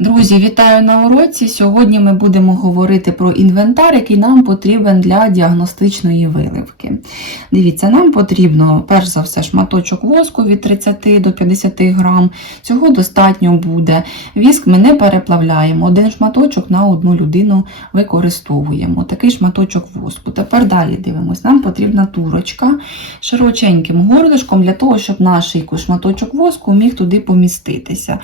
Друзі, вітаю на уроці. Сьогодні ми будемо говорити про інвентар, який нам потрібен для діагностичної виливки. Дивіться, нам потрібно, перш за все, шматочок воску від 30 до 50 грам. Цього достатньо буде. Віск ми не переплавляємо. Один шматочок на одну людину використовуємо. Такий шматочок воску. Тепер далі дивимось. Нам потрібна турочка широченьким горлишком для того, щоб наш шматочок воску міг туди поміститися.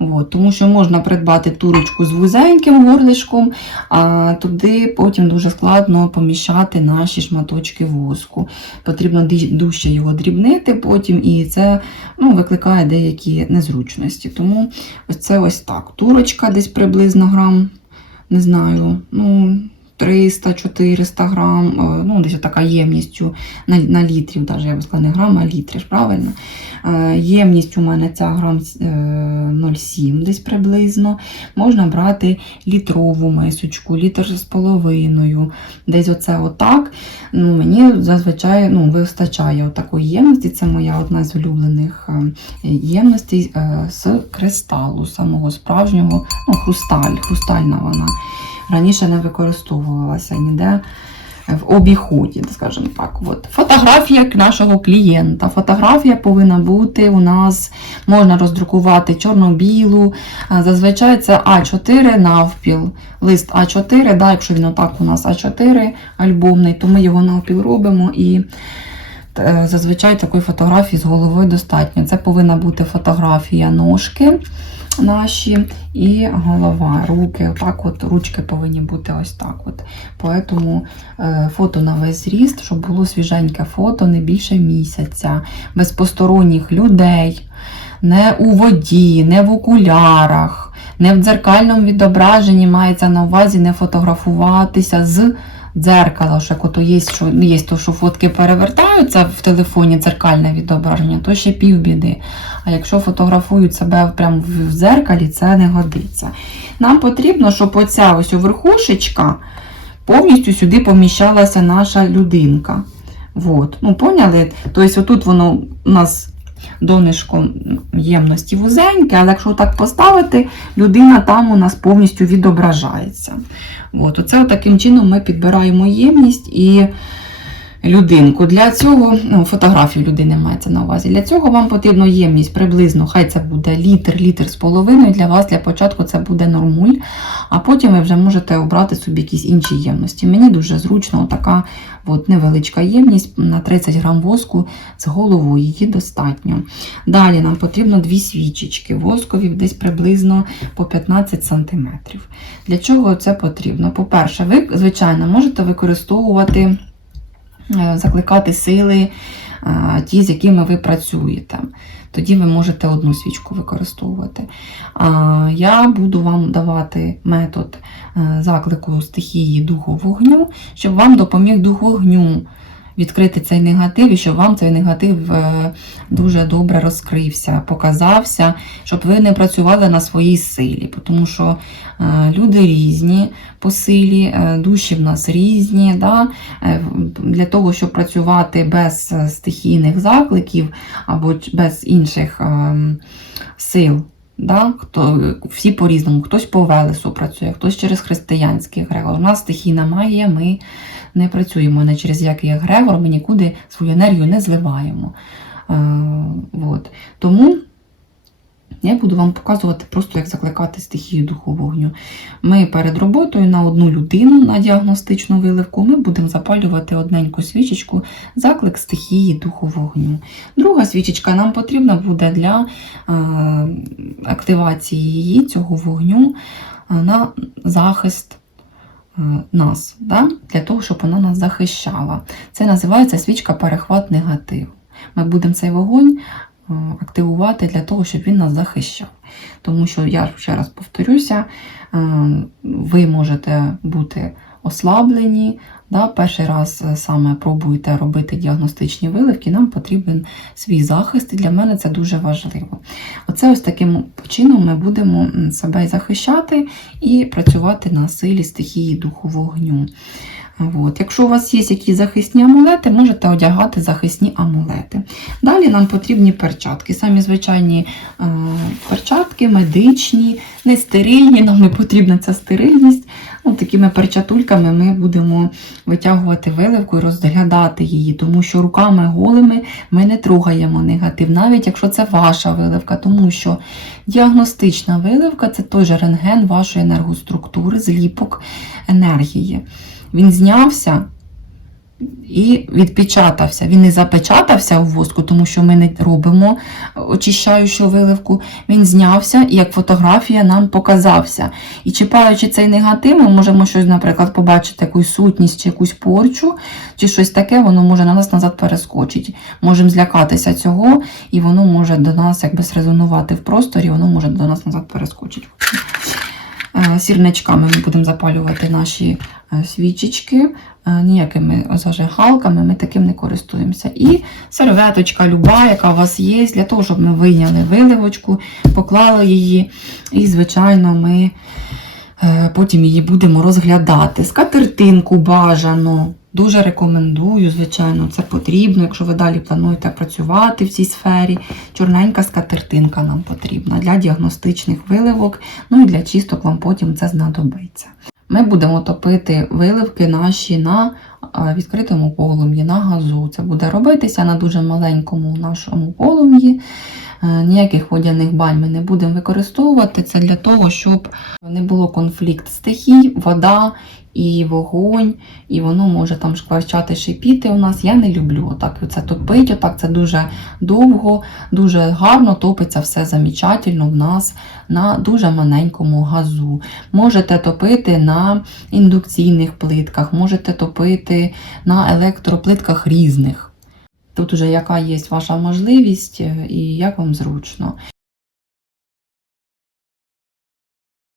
От, тому що можна придбати турочку з вузеньким горлишком, а туди потім дуже складно поміщати наші шматочки воску. Потрібно дужче його дрібнити потім, і це ну, викликає деякі незручності. Тому ось це ось так. Турочка десь приблизно грам, не знаю, ну. 300-400 грам, е, ну, десь така ємністю на, на літрів, навіть я б сказала, не грам, а літри ж правильно. Е, Ємність у мене ця грам е, 0,7 десь приблизно. Можна брати літрову мисочку, літр з половиною. Десь оце отак. Ну, мені зазвичай ну, вистачає такої ємності. Це моя одна з улюблених е, ємностей е, з кристалу, самого справжнього, ну, хрусталь, хрустальна вона. Раніше не використовувалася ніде в обіході, скажімо так. От. Фотографія нашого клієнта. Фотографія повинна бути у нас, можна роздрукувати чорно-білу. Зазвичай це А4 навпіл. Лист А4, да, якщо він отак у нас А4 альбомний, то ми його навпіл робимо і. е, Зазвичай такої фотографії з головою достатньо. Це повинна бути фотографія ножки наші і голова, руки. Отак от ручки повинні бути ось так. От. Поэтому е, фото на весь зріст, щоб було свіженьке фото не більше місяця, без посторонніх людей, не у воді, не в окулярах, не в дзеркальному відображенні мається на увазі не фотографуватися з дзеркала. Що ото є, що ну, є то, що фотки перевертаються в телефоні дзеркальне відображення, то ще півбіди. А якщо фотографують себе прямо в дзеркалі, це не годиться. Нам потрібно, щоб оця ось верхушечка повністю сюди поміщалася наша людинка. Вот. Ну, поняли? Тобто, отут воно у нас донишко ємності вузеньке, але якщо так поставити, людина там у нас повністю відображається. От, оце таким чином ми підбираємо ємність і людинку. Для цього, ну, фотографію людини мається на увазі. Для цього вам потрібно ємність приблизно, хай це буде літр, літр з половиною. Для вас для початку це буде нормуль, а потім ви вже можете обрати собі якісь інші ємності. Мені дуже зручно така от, невеличка ємність на 30 грам воску з головою, її достатньо. Далі нам потрібно дві свічечки воскові десь приблизно по 15 см. Для чого це потрібно? По-перше, ви, звичайно, можете використовувати закликати сили е, ті, з якими ви працюєте. Тоді ви можете одну свічку використовувати. Я буду вам давати метод е, заклику стихії духу вогню, щоб вам допоміг дух вогню відкрити цей негатив, і щоб вам цей негатив е, дуже добре розкрився, показався, щоб ви не працювали на своїй силі. Тому що е, люди різні по силі, е, душі в нас різні. Да? Для того, щоб працювати без стихійних закликів або без інших ем, сил. Да? Хто, всі по-різному, хтось по Велесу працює, хтось через християнський Грегор. У нас стихійна магія, ми не працюємо не через який Грегор, ми нікуди свою енергію не зливаємо. Е, от. Тому я буду вам показувати просто, як закликати стихію духу вогню. Ми перед роботою на одну людину на діагностичну виливку ми будемо запалювати одненьку свічечку, заклик стихії духу вогню. Друга свічечка нам потрібна буде для е, активації її, цього вогню, е, на захист е, нас, да? для того, щоб вона нас захищала. Це називається свічка перехват негативу. Ми будемо цей вогонь активувати для того, щоб він нас захищав. Тому що, я ще раз повторюся, е, ви можете бути ослаблені. Да? Перший раз е, саме пробуєте робити діагностичні виливки, нам потрібен свій захист, і для мене це дуже важливо. Оце ось таким чином ми будемо себе захищати і працювати на силі стихії духу вогню. От. Якщо у вас є якісь захисні амулети, можете одягати захисні амулети. Далі нам потрібні перчатки. Самі звичайні е, перчатки, медичні, не стерильні, нам не потрібна ця стерильність. От такими перчатульками ми будемо витягувати виливку і розглядати її, тому що руками голими ми не трогаємо негатив, навіть якщо це ваша виливка, тому що діагностична виливка це той рентген вашої енергоструктури, зліпок енергії. Він знявся і відпечатався. Він не запечатався у воску, тому що ми не робимо очищаючу виливку. Він знявся і як фотографія нам показався. І чіпаючи цей негатив, ми можемо щось, наприклад, побачити якусь сутність чи якусь порчу, чи щось таке, воно може на нас назад перескочити. Можемо злякатися цього, і воно може до нас якби зрезонувати в просторі, воно може до нас назад перескочити. Е, Сірничками ми будемо запалювати наші е, свічечки, е, ніякими зажигалками ми таким не користуємося. І серветочка люба, яка у вас є, для того, щоб ми вийняли виливочку, поклали її, і, звичайно, ми потім її будемо розглядати. Скатертинку бажано. Дуже рекомендую, звичайно, це потрібно, якщо ви далі плануєте працювати в цій сфері. Чорненька скатертинка нам потрібна для діагностичних виливок, ну і для чисток вам потім це знадобиться. Ми будемо топити виливки наші на відкритому полум'ї, на газу. Це буде робитися на дуже маленькому нашому полум'ї. Е, Ніяких водяних бань ми не будемо використовувати. Це для того, щоб не було конфлікт стихій, вода і вогонь, і воно може там шкварчати, шипіти у нас. Я не люблю отак це топить, отак це дуже довго, дуже гарно топиться все замічательно в нас на дуже маленькому газу. Можете топити на індукційних плитках, можете топити на електроплитках різних. Тут уже яка є ваша можливість е, і як вам зручно.